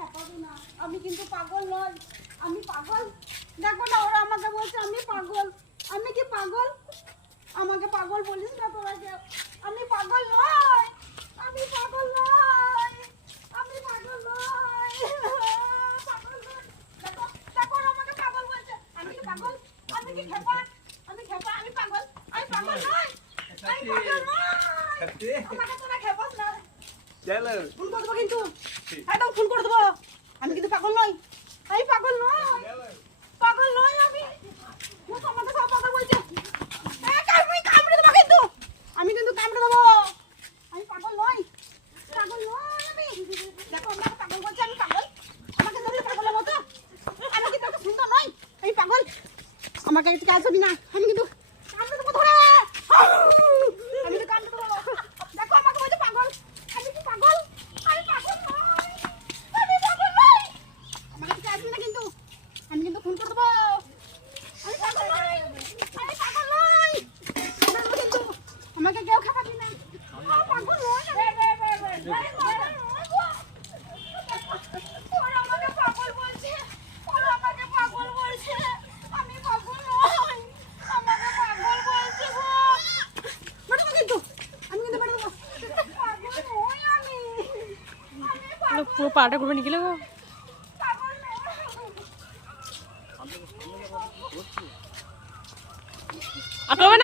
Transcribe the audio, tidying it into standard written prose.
খেপাবো না, আমি কিন্তু পাগল নয়। আমি পাগল, দেখো না ওরা আমাকে বলছে আমি পাগল। আমি কি পাগল? আমাকে পাগল বলিস না তোরা কেউ। আমি পাগল নয়, আমি পাগল নয়, আমি পাগল নয়, পাগল নয়। দেখো দেখো ওরা আমাকে পাগল বলছে। আমি কি পাগল? আমি কি খেপা? আমি খেপা? আমি পাগল? আমি পাগল নয়, আমি পাগল নয়। আমাকে তোরা খেপাস না। ফোন করে দেবো কিন্তু, একদম ফোন করে দেবো। আমি কিন্তু পাগল নই, আমি পাগল নই, পাগল নই আমি। আমাকে সব পাগল বলছে। আমি কামড়ে দেবো কিন্তু, আমি কিন্তু কামড়ে দেবো। আমি পাগল নই, পাগল নই আমি। দেখো আমাকে পাগল বলছে, আমি পাগল। আমাকে ধরলে পাগলের মতো। আমি কিন্তু এত সুন্দর নই, আমি পাগল। আমাকে একটু কাজ হবি না, আমি কিন্তু কামড়ে দেবো ধরে। আমি তো কামড়ে দেবো। দেখো আমাকে বলছে পাগল, আমি কি পাগল? আমি পাগল নই, আমি পাগল নই। আমাকে একটু আসবি না কিন্তু, আমি কিন্তু ফোন করে দেবো। আমি পাগল নই, আমি পাগল নই। কিন্তু আমাকে কেউ খাওয়াবি না, আমি পাগল নই। ওরা আমাকে পাগল বলছে, ওরা আমাকে পাগল বলছে। আমি পাগল নই, আমাকে পাগল বলছে গো। বেরোবো কিন্তু, আমি কিন্তু বেরোবো। পাগল নই আমি, আমি পুরো পাটা ঘুরে নিয়ে গেলে গো।